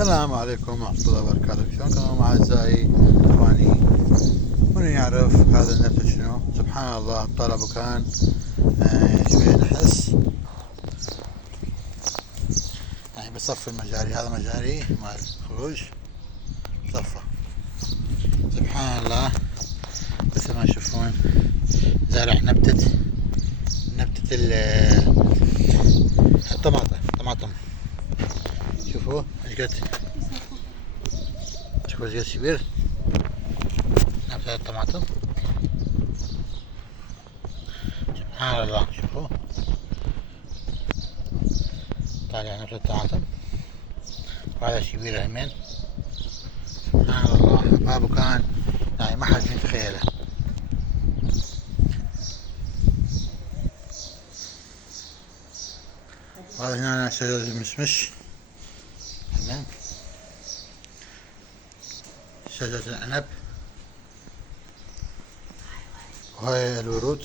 السلام عليكم ورحمة الله وبركاته. شلونكم أعزائي إخواني؟ من يعرف هذا النفس شنو؟ سبحان الله، الطلب كان شوية نحس يعني بصفي المجاري. هذا مجاري مال خروج صفى. سبحان الله، مثل ما تشوفون زارع نبتة الطماطم. شوفوا ايش قد، شوفوا ايش قد كبير نبتة الطماطم. سبحان الله، شوفوا طالع نبتة الطماطم، وهذا كبير همين. سبحان الله، بابه كان يعني ما حد يتخيله. وهذا هنا شجرة المشمش، تمام، شجرة العنب، وهاي الورود.